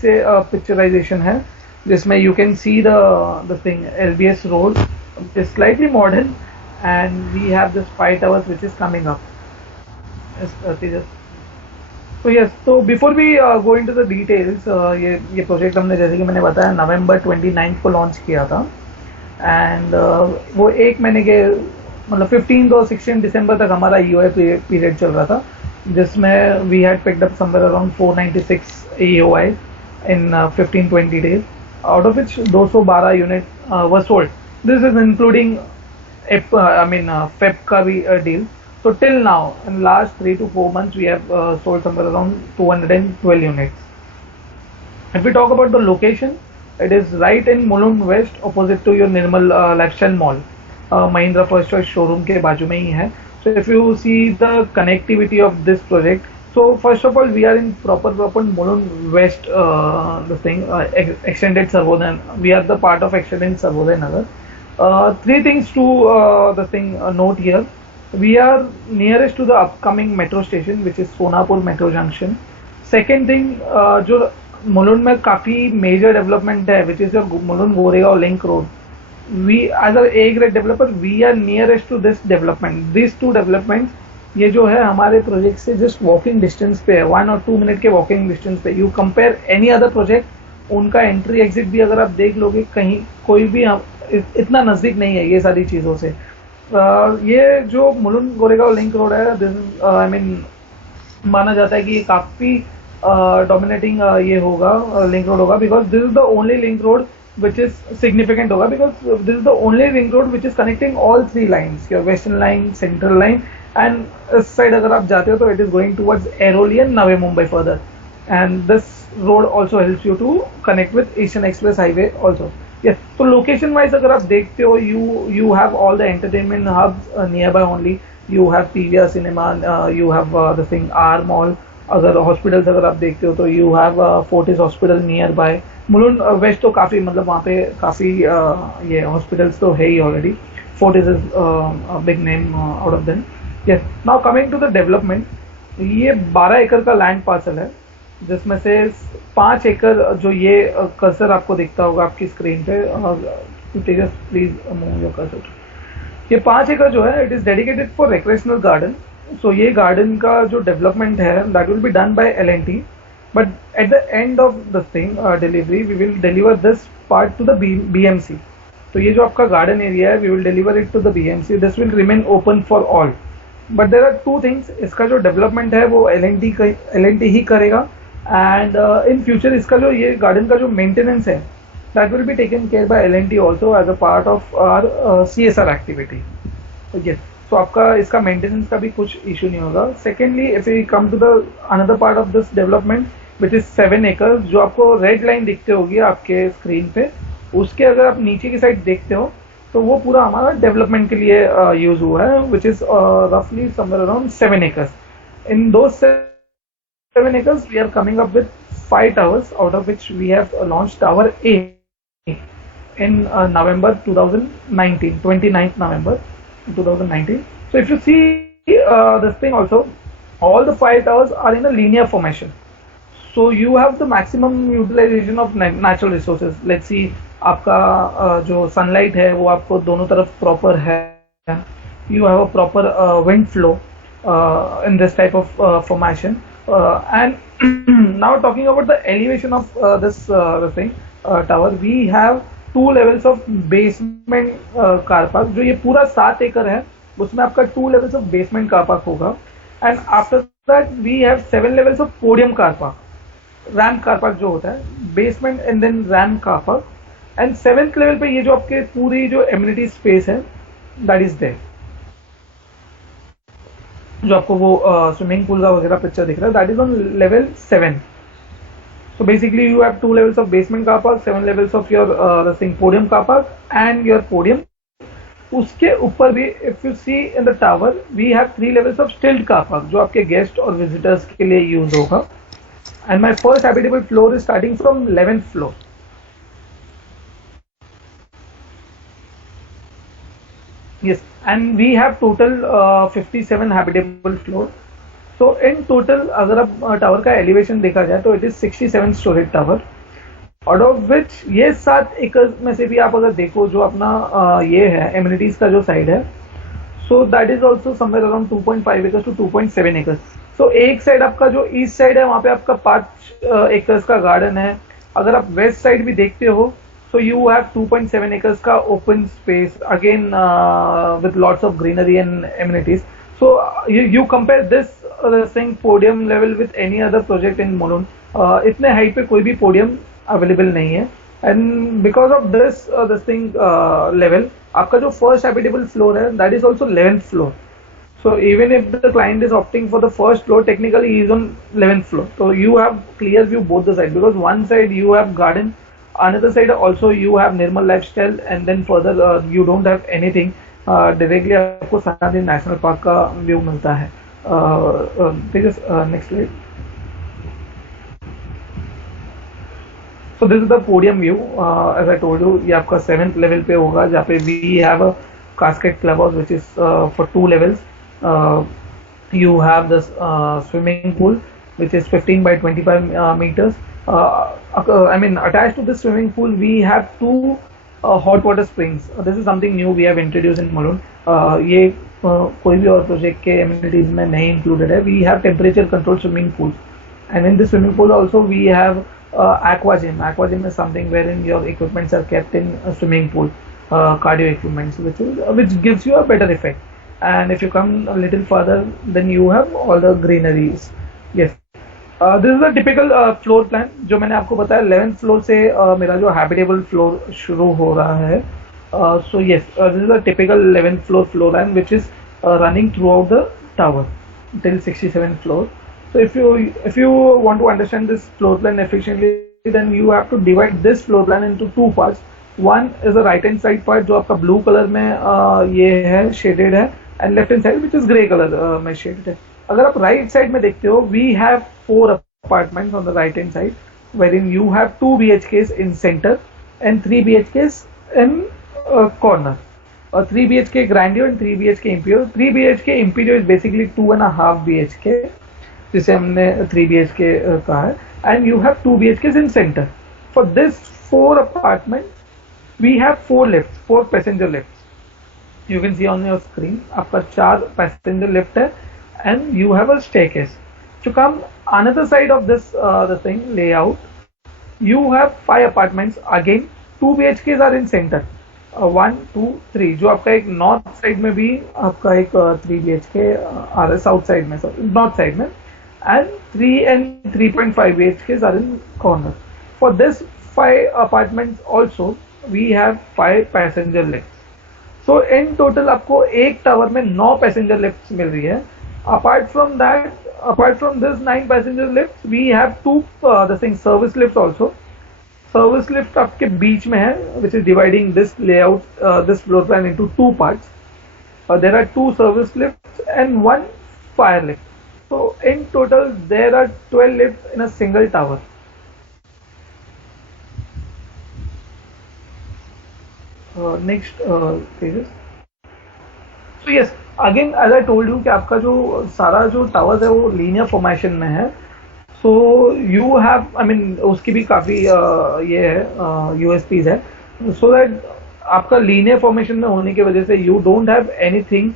से पिक्चराइजेशन है, जिसमें you can see the thing LBS road is slightly modern and we have this 5 towers which is coming up. Yes, Tejas. तो yes, तो before we go into the details, ये project हमने जैसे कि मैंने बताया नवंबर 29 को लॉन्च किया था एंड वो एक महीने के मतलब 15 और 16 दिसंबर तक हमारा ईओआई पीरियड चल रहा था, जिसमें we had picked up somewhere around 496 EOI in 15-20 days, out of which 212 unit were sold. This is including Feb का भी deal. So till now, in last 3 to 4 months, we have sold somewhere around 212 units. If we talk about the location, it is right in Mulund West, opposite to your Nirmal Lifestyle Mall. Mahindra First Choice showroom के बाजू में ही है. So if you see the connectivity of this project, so first of all, we are in proper Mulund West, extended Sarvodaya. We are the part of extended Sarvodaya Nagar. Three things to note here. We are nearest to the upcoming metro station, which is Sonapur Metro Junction. Second thing, जो मुलुंड में काफी major development है, which is the Mulund Goregaon Link Road. We as a A-grade developer, we are nearest to this development. These two developments, ये जो है हमारे प्रोजेक्ट से just walking distance पे है, 1 or 2 minute के walking distance पे. You compare any other project, उनका entry exit भी अगर आप देख लोगे कहीं कोई भी इतना नजदीक नहीं है ये सारी चीजों से. ये जो मुलुंड गोरेगांव लिंक रोड है, दिस इज माना जाता है कि ये काफी डोमिनेटिंग ये होगा लिंक रोड होगा, because this is the only link road which is significant होगा, because this is the only link road which is connecting all 3 lines, your western line, central line, and इस side अगर आप जाते हो तो it is going towards Airoli and Navi Mumbai further, and this road also helps you to connect with eastern express highway also. Yes, so location wise अगर आप देखते हो, you have all the entertainment hubs nearby only. You have PVR cinema, you have the thing R mall. अगर हॉस्पिटल्स अगर आप देखते हो तो you have Fortis hospital nearby. Mulund west तो काफी मतलब वहाँ पे काफी ये हॉस्पिटल्स तो है ही already. Fortis is a big name out of them. Yes, now coming to the development, ये 12 एकड़ का लैंड पार्सल है, जिसमें से 5 एकड़ जो ये कर्सर आपको दिखता होगा आपकी स्क्रीन पे, प्लीज मूव योर कर्सर. ये 5 एकड़ जो है it is dedicated for recreational garden. So ये गार्डन का जो डेवलपमेंट है that will be done by L&T, but at the end of the thing delivery we will deliver this part to the BMC. तो ये जो आपका garden area है we will deliver it to the BMC. This will remain open for all, but there are 2 things. इसका जो development है वो L&T ही करेगा, एंड इन फ्यूचर इसका जो ये गार्डन का जो मेंटेनेंस है that will be taken care by L&T also as a part of our CSR activity. Yes, so आपका इसका मेंटेनेंस का भी कुछ इशू नहीं होगा. Secondly, if you come to the another part of this development which is 7 acres, जो आपको red line दिखते होगी आपके स्क्रीन पे, उसके अगर आप नीचे की साइड देखते हो तो वो पूरा हमारा डेवलपमेंट के लिए यूज हुआ है, विच इज रफली समवेयर अराउंड 7 एकर्स. इन दो 7 acres, we are coming up with 5 towers, out of which we have launched tower A in November 2019, 29th November 2019. So if you see this thing also, all the 5 towers are in a linear formation. So you have the maximum utilization of natural resources. Let's see, आपका जो sunlight है वो आपको दोनों तरफ proper है. You have a proper wind flow in this type of formation. And now talking about the elevation of this tower, we have 2 levels of basement car park. जो ये पूरा 7 एकड़ है उसमें आपका 2 levels of basement car park होगा, and after that we have 7 levels of podium car park, ramp car park जो होता है, basement and then ramp car park, and 7th level पे ये जो आपके पूरी जो amenity space है that is there. जो आपको वो स्विमिंग पूल का वगैरह पिक्चर दिख रहा है that is on level 7. So basically you have 2 levels of basement car park, 7 levels of your podium car park and your podium. उसके ऊपर भी if you see in the tower we have 3 levels of stilt car park, जो आपके guest और visitors के लिए use होगा. And my first habitable floor is starting from 11th floor. Yes, and we have total 57 habitable floor. So in total अगर आप टावर का एलिवेशन देखा जाए तो it is 67 storage tower, out of which ये 7 एकड़ में से भी आप अगर देखो जो अपना ये है एम्यूनिटीज का जो साइड है, so that is also somewhere around 2.5 acres to 2.7 acres. So एक साइड आपका जो ईस्ट साइड है वहां पे आपका 5 एकर्स का गार्डन है। अगर आप वेस्ट साइड भी देखते हो सो यू हैव 2.7 एकर्स का open space again with lots of greenery and amenities. So you compare this thing podium level with any other project in Mulund, इतने हाइट पे कोई भी पोडियम अवेलेबल नहीं है। And because of this thing level आपका जो first habitable floor है that is also 11th floor. So even if the client is opting for the first floor, technically he is on 11th floor. So you have clear view both the side, because one side you have garden, another side also you have Nirmal lifestyle, and then further you don't have anything. Directly आपको सारा national park का व्यू मिलता है। Next slide. So this is the podium view. As I told you, ये आपका 7th level पे होगा, जहाँ पे we have a cascade clubhouse which is for 2 levels. You have this swimming pool which is 15 by 25 meters. I mean, attached to this swimming pool we have 2 hot water springs. This is something new we have introduced in Mulund. ये कोई भी और प्रोजेक्ट के amenities में नहीं included है। We have temperature controlled swimming pools, and in this swimming pool also we have aqua gym. Aqua gym is something wherein your equipments are kept in a swimming pool, cardio equipments, which gives you a better effect. And if you come a little further, then you have all the greeneries. Yes, this is a typical floor plan जो मैंने आपको बताया। 11th floor से मेरा जो habitable floor शुरू हो रहा है। So yes, this is a typical 11th floor floor plan which is running throughout the tower till 67th floor. So if you want to understand this floor plan efficiently, then you have to divide this floor plan into 2 parts. One is the right hand side part जो आपका blue colour में ये है shaded है, and left hand side which is grey colour में shaded है। अगर आप राइट साइड में देखते हो, we have 4 apartments on the right hand side wherein you have 2 BHKs in center and 3 BHKs in corner. 3 BHK Grandeur and 3 BHK Imperial. 3 BHK Imperial is basically 2.5 BHK, जिसे हमने 3 BHK कहा है, and you have 2 BHKs in center. For this 4 apartments, we have 4 lifts, 4 passenger lifts. You can see on your screen आपका 4 passenger lift है, and you have a staircase. To come another side of this the thing layout, you have 5 apartments. Again 2 BHKs are in center, 1 2 3, जो आपका एक north side में भी आपका एक 3 BHK आ रहा है, साउथ साइड में, नॉर्थ साइड में, and 3 and 3.5 BHKs are in corner. For this 5 apartments also we have 5 passenger lifts. So in total आपको एक टावर में 9 पैसेंजर लिफ्ट्स मिल रही है। Apart from this 9 passenger lifts, we have 2 service lifts also. Service lift आपके बीच में है, which is dividing this layout, this floor plan into 2 parts. There are 2 service lifts and 1 fire lift. So in total there are 12 lifts in a single tower. Next pages. So yes, again as I told you कि आपका जो सारा जो टावर्स है वो linear formation में है। So you have, I mean, उसकी भी काफी ये है USPs है, so that आपका लीनियर फॉर्मेशन में होने की वजह से you don't have anything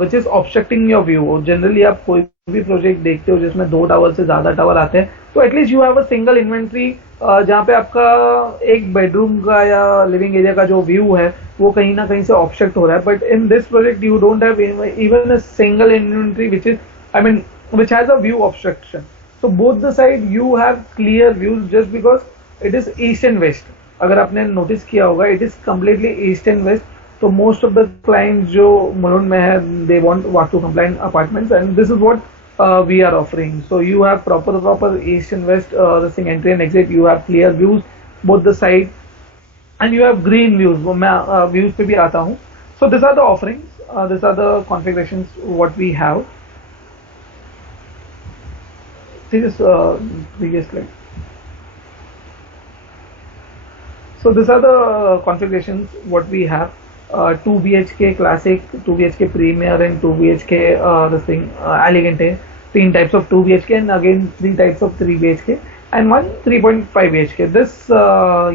which is obstructing your view. Generally आप कोई भी प्रोजेक्ट देखते हो जिसमें 2 टावर से ज्यादा टावर आते हैं, तो at least you have a single inventory जहाँ पे आपका एक बेडरूम का या लिविंग एरिया का जो व्यू है वो कहीं ना कहीं से ऑब्स्ट्रक्ट हो रहा है। But in this project you don't have even a single inventory which is, I mean, which has a view obstruction. So both the side you have clear views just because it is east and west. अगर आपने नोटिस किया होगा, it is completely east and west. So most of the clients जो मुलुंड में है, they want vastu compliant apartments, and this is what we are offering. So you have proper east and west the thing entry and exit. You have clear views both the side, and you have green views. वो मैं views पे भी आता हूँ. So these are the offerings. These are the configurations what we have. This is previous slide. So these are the configurations what we have. 2 BHK classic, 2 BHK premier, and 2 BHK this thing elegante. तीन types of 2 BHK and again 3 types of 3 BHK and one 3.5 BHK. This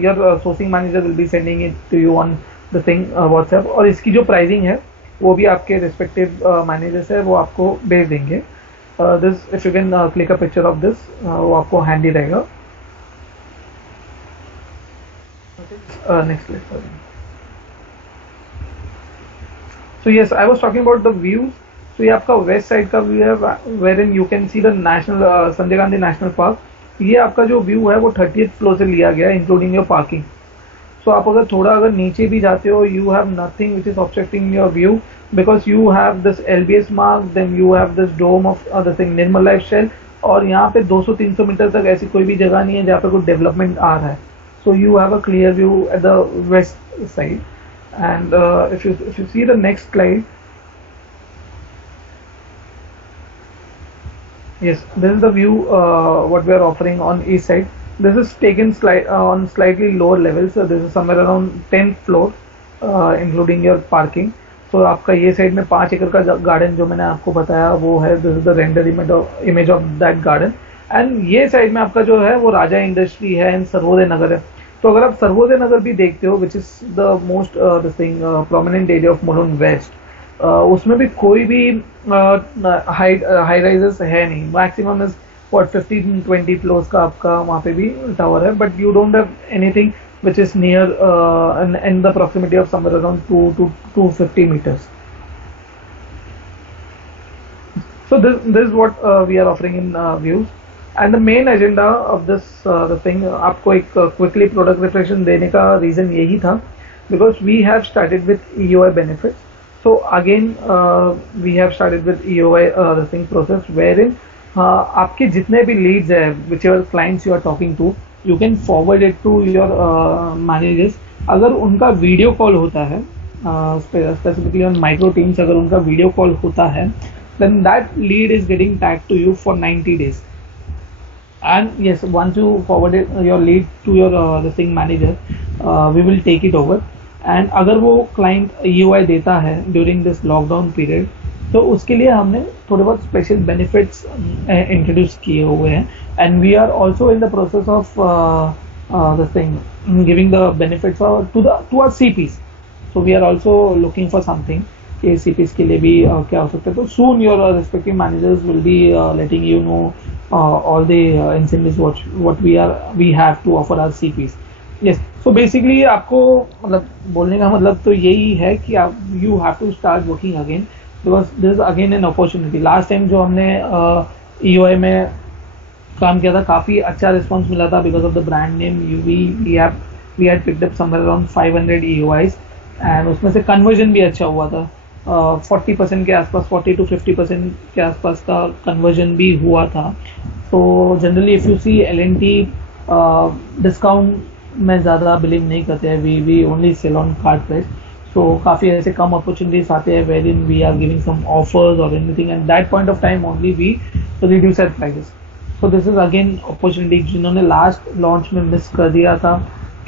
your sourcing manager will be sending it to you on the thing WhatsApp, और इसकी जो प्राइसिंग है वो भी आपके respective managers है वो आपको भेज देंगे. This if you can click a picture of this, वो आपको हैंडी रहेगा. Next click. So yes, I was talking about the views. So ये आपका वेस्ट साइड का व्यू है, wherein you can see the national Sanjay Gandhi national park. ये आपका जो व्यू है वो 30th फ्लोर से लिया गया है इंक्लूडिंग योर पार्किंग. सो आप अगर थोड़ा अगर नीचे भी जाते हो, you have nothing which is obstructing your view because you have this LBS mark, then you have this dome of the thing Nirmal lifestyle, और यहाँ पे 200-300 मीटर तक ऐसी कोई भी जगह नहीं है जहाँ पे कोई डेवलपमेंट आ रहा है. So you have a clear view at the west side. And if you see the next slide, yes, this is the view what we are offering on east side. This is taken on slightly lower level, so this is somewhere around 10th floor including your parking. So आपका ये side में 5 एकड़ का गार्डन जो मैंने आपको बताया वो है. This is the render image of that garden. And ये साइड में आपका जो है वो राजा इंडस्ट्री है एंड सर्वोदय नगर है. तो अगर आप सर्वोदय नगर भी देखते हो which is the most prominent area of Mulund west, उसमें भी कोई भी हाई राइजेस है नहीं. मैक्सिमम इज व्हाट 15-20 फ्लोर्स का आपका वहाँ पे भी टावर है, but you don't have anything which is near in the proximity of somewhere around 2 to 250 meters. So this is what we are offering in views. And the main agenda of this the thing, आपको एक quickly product reflection देने का reason यही था because we have started with EOI benefits. So again we have started with EOI the thing process wherein आपके जितने भी leads है, whichever clients you are talking to, you can forward it to your managers. अगर उनका video call होता है specifically on micro teams, अगर उनका video call होता है then that lead is getting tagged to you for 90 days. And yes, once you forward your lead to your the thing manager, we will take it over. And अगर वो client EOI देता है during this lockdown period, तो उसके लिए हमने थोड़े बहुत special benefits introduce किए हुए हैं. And we are also in the process of the thing giving the benefits to our CPs. So we are also looking for something. CPs के लिए भी क्या हो सकता है. तो soon your respective managers will be letting you know all the incentives what we have to offer our CPs. Yes, so basically आपको मतलब बोलने का मतलब तो यही है कि आप you have to start working again because this is again an opportunity. Last time जो हमने EOI में काम किया था काफ़ी अच्छा रिस्पॉन्स मिला था because of the brand name. We had picked up somewhere around 500 EOIs and उसमें से conversion भी अच्छा हुआ था. 40% के आसपास, 40 to 50% के आसपास का कन्वर्जन भी हुआ था. तो generally if you see L&T discount में ज़्यादा बिलीव नहीं करते हैं. We only sell on card price. So काफ़ी ऐसे कम अपॉर्चुनिटीज आते हैं wherein we are giving some offers और anything and that point of time only we reduce our prices. So this is again opportunity जिन्होंने last launch में miss कर दिया था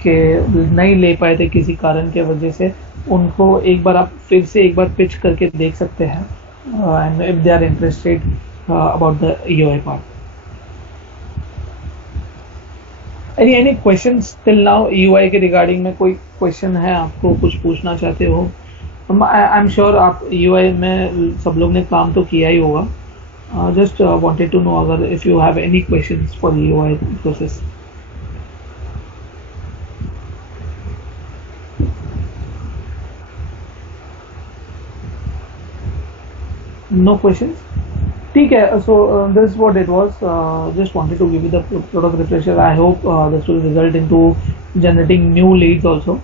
कि नहीं ले पाए थे किसी कारण के वजह से, उनको एक बार आप फिर से एक बार पिच करके देख सकते हैं and if they are interested about the EOI part. Any questions till now EOI के रिगार्डिंग में? कोई क्वेश्चन है आपको, कुछ पूछना चाहते हो? आई एम श्योर आप EOI में सब लोग ने काम तो किया ही होगा. जस्ट वांटेड टू नो अगर if you have any questions for EOI process. No questions? ठीक है. So this is what it was. Just wanted to give you the product refresher. I hope this will result into generating new leads also.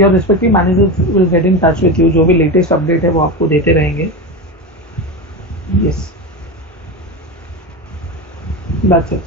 Your respective managers will get in touch with you. जो भी latest update है वो आपको देते रहेंगे. Yes. That's it.